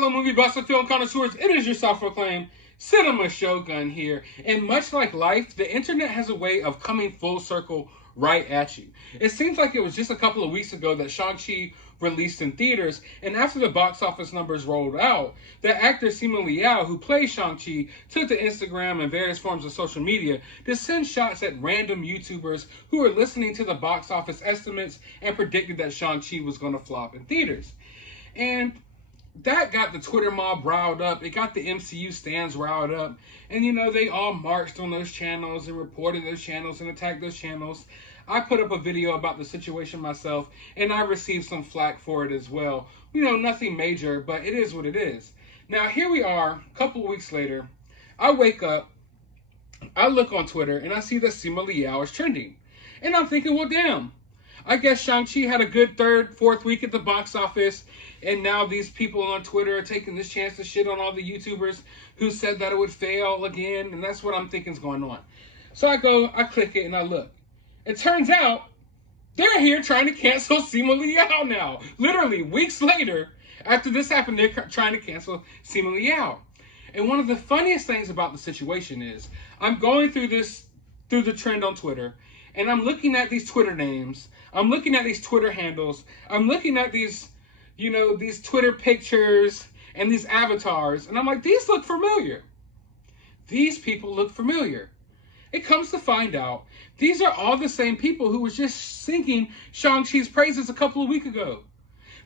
fellow movie buffs and film connoisseurs, it is your self-proclaimed Cinema Shogun here. And much like life, the internet has a way of coming full circle right at you. It seems like it was just a couple of weeks ago that Shang-Chi released in theaters, and after the box office numbers rolled out, the actor Simu Liu, who plays Shang-Chi, took to Instagram and various forms of social media to send shots at random YouTubers who were listening to the box office estimates and predicted that Shang-Chi was going to flop in theaters. And that got the Twitter mob riled up. It got the MCU stans riled up. And, you know, they all marched on those channels and reported those channels and attacked those channels. I put up a video about the situation myself, and I received some flack for it as well. You know, nothing major, but it is what it is. Now, here we are, a couple of weeks later. I wake up, I look on Twitter, and I see that Simu Liu is trending. And I'm thinking, well, damn. I guess Shang-Chi had a good third, fourth week at the box office, and now these people on Twitter are taking this chance to shit on all the YouTubers who said that it would fail again, and that's what I'm thinking is going on. So I click it, and I look. It turns out they're here trying to cancel Simu Liu now. Literally, weeks later, after this happened, they're trying to cancel Simu Liu. And one of the funniest things about the situation is, I'm going through the trend on Twitter, and I'm looking at these Twitter names, I'm looking at these Twitter handles, I'm looking at these, you know, these Twitter pictures and these avatars, and I'm like, these look familiar. These people look familiar. It comes to find out, these are all the same people who were just singing Shang-Chi's praises a couple of weeks ago.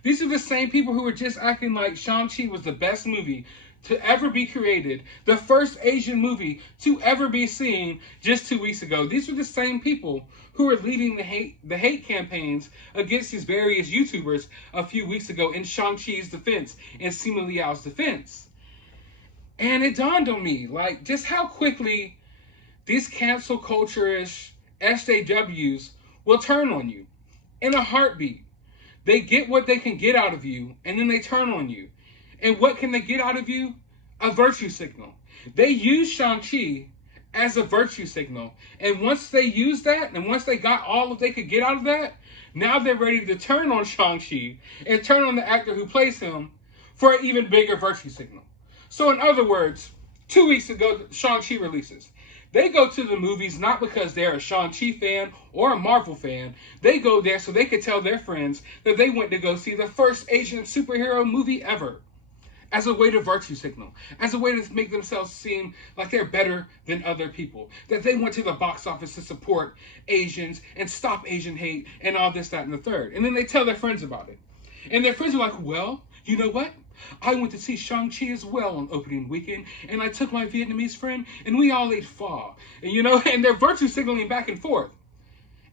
These are the same people who were just acting like Shang-Chi was the best movie to ever be created, the first Asian movie to ever be seen just 2 weeks ago. These are the same people who were leading the hate campaigns against these various YouTubers a few weeks ago in Shang-Chi's defense and Simu Liu's defense. And it dawned on me, like, just how quickly these cancel culture-ish SJWs will turn on you in a heartbeat. They get what they can get out of you, and then they turn on you. And what can they get out of you? A virtue signal. They use Shang-Chi as a virtue signal. And once they use that, and once they got all that they could get out of that, now they're ready to turn on Shang-Chi and turn on the actor who plays him for an even bigger virtue signal. So in other words, 2 weeks ago, Shang-Chi releases. They go to the movies not because they're a Shang-Chi fan or a Marvel fan. They go there so they could tell their friends that they went to go see the first Asian superhero movie ever. As a way to virtue signal. As a way to make themselves seem like they're better than other people. That they went to the box office to support Asians and stop Asian hate and all this, that, and the third. And then they tell their friends about it. And their friends are like, well, you know what? I went to see Shang-Chi as well on opening weekend, and I took my Vietnamese friend, and we all ate pho. And, you know, and they're virtue signaling back and forth.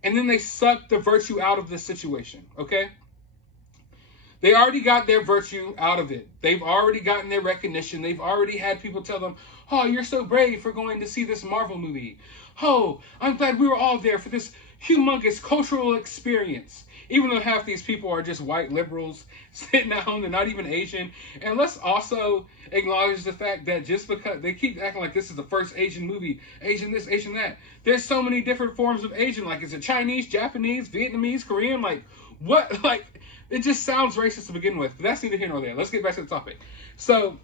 And then they suck the virtue out of the situation, okay? They already got their virtue out of it. They've already gotten their recognition. They've already had people tell them, oh, you're so brave for going to see this Marvel movie. Oh, I'm glad we were all there for this humongous cultural experience. Even though half these people are just white liberals sitting at home, they're not even Asian. And let's also acknowledge the fact that just because they keep acting like this is the first Asian movie, Asian this, Asian that, there's so many different forms of Asian. Like, is it Chinese, Japanese, Vietnamese, Korean? Like, what? Like, it just sounds racist to begin with. But that's neither here nor there. Let's get back to the topic. So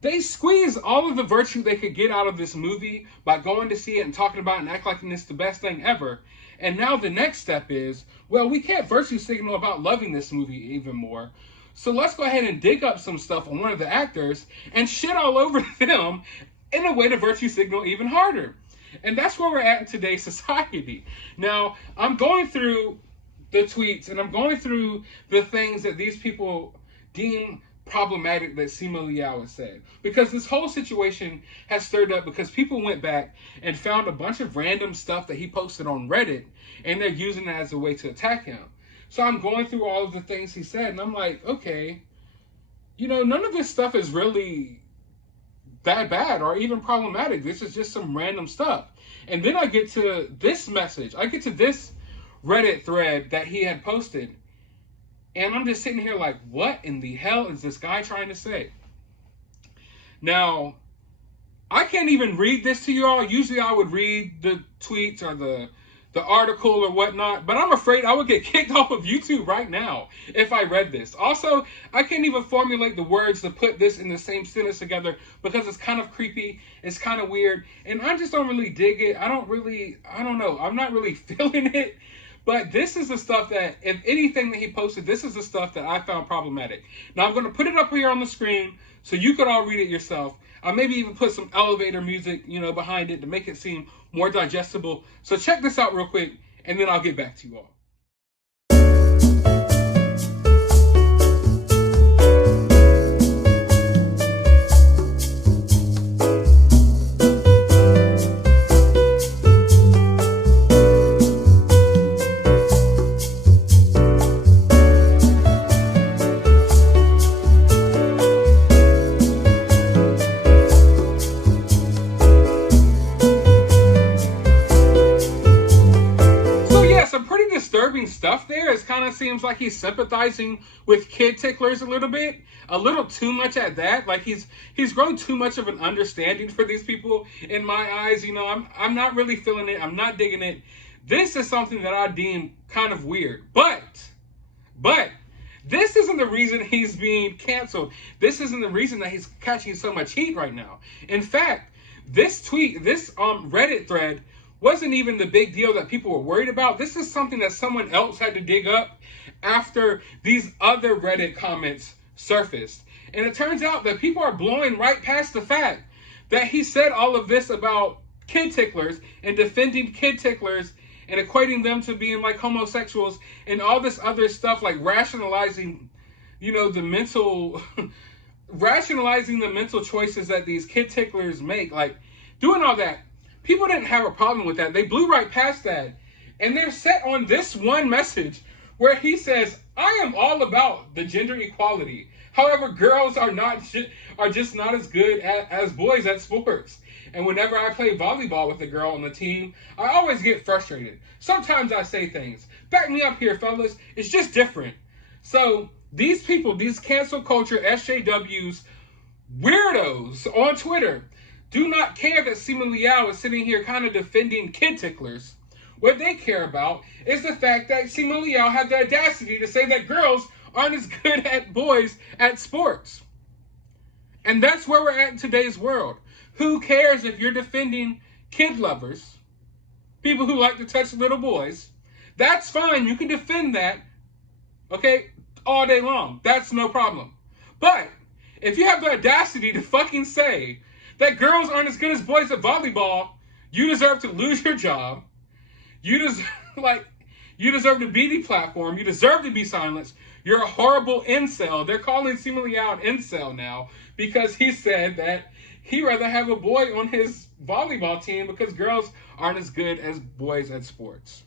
they squeezed all of the virtue they could get out of this movie by going to see it and talking about it and act like it's the best thing ever. And now the next step is, well, we can't virtue signal about loving this movie even more. So let's go ahead and dig up some stuff on one of the actors and shit all over them in a way to virtue signal even harder. And that's where we're at in today's society. Now, I'm going through the tweets and I'm going through the things that these people deem problematic that Simu Liu has said. Because this whole situation has stirred up because people went back and found a bunch of random stuff that he posted on Reddit, and they're using it as a way to attack him. So I'm going through all of the things he said, and I'm like, okay, you know, none of this stuff is really that bad or even problematic. This is just some random stuff. And then I get to this message. I get to this Reddit thread that he had posted. And I'm just sitting here like, what in the hell is this guy trying to say? Now, I can't even read this to you all. Usually I would read the tweets or the article or whatnot, but I'm afraid I would get kicked off of YouTube right now if I read this. Also, I can't even formulate the words to put this in the same sentence together because it's kind of creepy, it's kind of weird, and I just don't really dig it. I don't know, I'm not really feeling it. But this is the stuff that, if anything that he posted, this is the stuff that I found problematic. Now, I'm going to put it up here on the screen so you could all read it yourself. I'll maybe even put some elevator music, behind it to make it seem more digestible. So check this out real quick, and then I'll get back to you all. Disturbing stuff there. It kind of seems like he's sympathizing with kid ticklers a little too much at that. Like he's grown too much of an understanding for these people in my eyes. I'm not really feeling it. I'm not digging it. This is something that I deem kind of weird. But this isn't the reason he's being canceled. This isn't the reason that he's catching so much heat right now. In fact, this Reddit thread wasn't even the big deal that people were worried about. This is something that someone else had to dig up after these other Reddit comments surfaced. And it turns out that people are blowing right past the fact that he said all of this about kid ticklers and defending kid ticklers and equating them to being like homosexuals and all this other stuff, like rationalizing, rationalizing the mental choices that these kid ticklers make, like doing all that. People didn't have a problem with that. They blew right past that. And they're set on this one message where he says, I am all about the gender equality. However, girls are just not as good as boys at sports. And whenever I play volleyball with a girl on the team, I always get frustrated. Sometimes I say things. Back me up here, fellas. It's just different. So these people, these cancel culture SJWs, weirdos on Twitter, do not care that Simu Liu is sitting here kind of defending kid ticklers. What they care about is the fact that Simu Liu had the audacity to say that girls aren't as good at boys at sports. And that's where we're at in today's world. Who cares if you're defending kid lovers, people who like to touch little boys? That's fine. You can defend that, okay, all day long. That's no problem. But if you have the audacity to fucking say that girls aren't as good as boys at volleyball, you deserve to lose your job. You deserve to be deplatformed. You deserve to be silenced. You're a horrible incel. They're calling Simu Liu an incel now because he said that he'd rather have a boy on his volleyball team because girls aren't as good as boys at sports.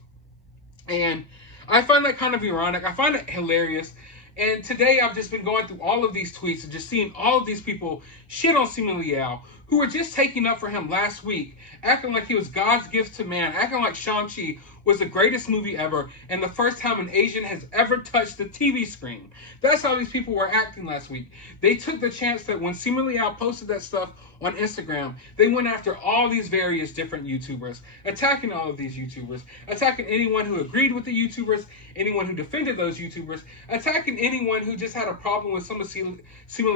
And I find that kind of ironic. I find it hilarious. And today I've just been going through all of these tweets and just seeing all of these people shit on Simu Liu, who were just taking up for him last week, acting like he was God's gift to man, acting like Shang-Chi was the greatest movie ever and the first time an Asian has ever touched the TV screen. That's how these people were acting last week. They took the chance that when Simu Liu posted that stuff on Instagram, they went after all these various different YouTubers, attacking all of these YouTubers, attacking anyone who agreed with the YouTubers, anyone who defended those YouTubers, attacking anyone who just had a problem with some of Simu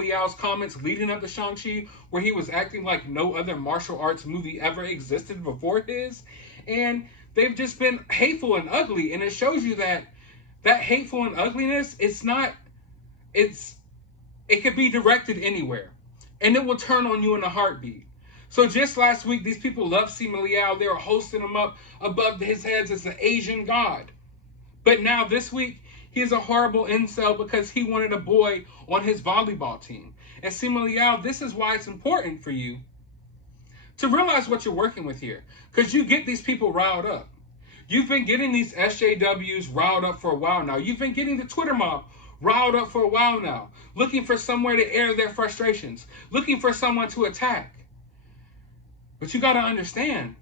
Liu's comments leading up to Shang-Chi, where he was acting like no other martial arts movie ever existed before his. And they've just been hateful and ugly, and it shows you that hateful and ugliness, it could be directed anywhere, and it will turn on you in a heartbeat. So just last week, these people loved Simu Liu. They were hosting him up above his heads as the Asian god. But now this week, he's a horrible incel because he wanted a boy on his volleyball team. And Simu Liu, this is why it's important for you to realize what you're working with here, because you get these people riled up. You've been getting these SJWs riled up for a while now. You've been getting the Twitter mob riled up for a while now, looking for somewhere to air their frustrations, looking for someone to attack. But you got to understand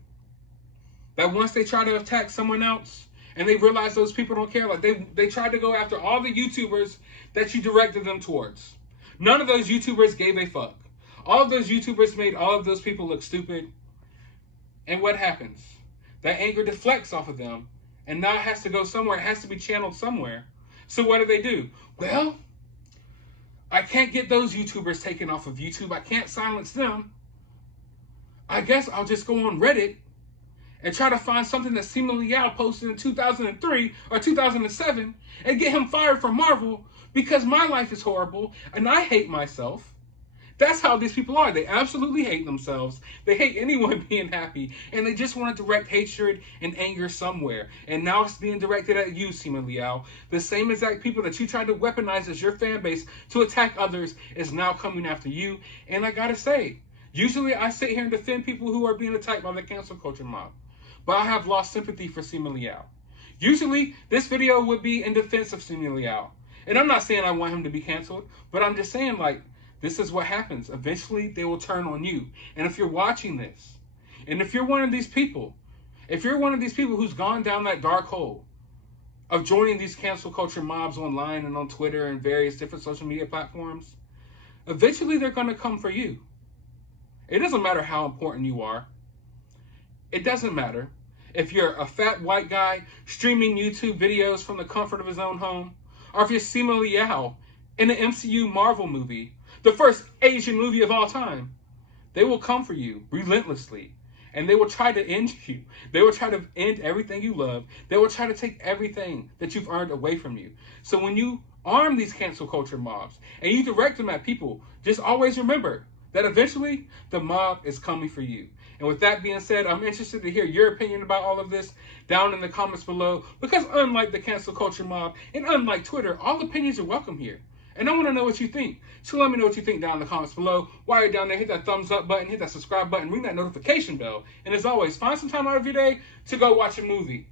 that once they try to attack someone else and they realize those people don't care, like they tried to go after all the YouTubers that you directed them towards. None of those YouTubers gave a fuck. All of those YouTubers made all of those people look stupid. And what happens? That anger deflects off of them, and now it has to go somewhere. It has to be channeled somewhere. So what do? Well, I can't get those YouTubers taken off of YouTube. I can't silence them. I guess I'll just go on Reddit and try to find something that Simu Liu posted in 2003 or 2007 and get him fired from Marvel because my life is horrible and I hate myself. That's how these people are. They absolutely hate themselves. They hate anyone being happy. And they just want to direct hatred and anger somewhere. And now it's being directed at you, Simu Liu. The same exact people that you tried to weaponize as your fan base to attack others is now coming after you. And I gotta say, usually I sit here and defend people who are being attacked by the cancel culture mob. But I have lost sympathy for Simu Liu. Usually, this video would be in defense of Simu Liu. And I'm not saying I want him to be canceled, but I'm just saying, like, this is what happens. Eventually, they will turn on you. And if you're watching this, and if you're one of these people, who's gone down that dark hole of joining these cancel culture mobs online and on Twitter and various different social media platforms, eventually they're going to come for you. It doesn't matter how important you are. It doesn't matter if you're a fat white guy streaming YouTube videos from the comfort of his own home, or if you're Simu Liu in an MCU Marvel movie, the first Asian movie of all time. They will come for you relentlessly, and they will try to end you. They will try to end everything you love. They will try to take everything that you've earned away from you. So when you arm these cancel culture mobs and you direct them at people, just always remember that eventually the mob is coming for you. And with that being said, I'm interested to hear your opinion about all of this down in the comments below, because unlike the cancel culture mob and unlike Twitter, all opinions are welcome here. And I want to know what you think. So let me know what you think down in the comments below. While you're down there, hit that thumbs up button, hit that subscribe button, ring that notification bell. And as always, find some time out of your day to go watch a movie.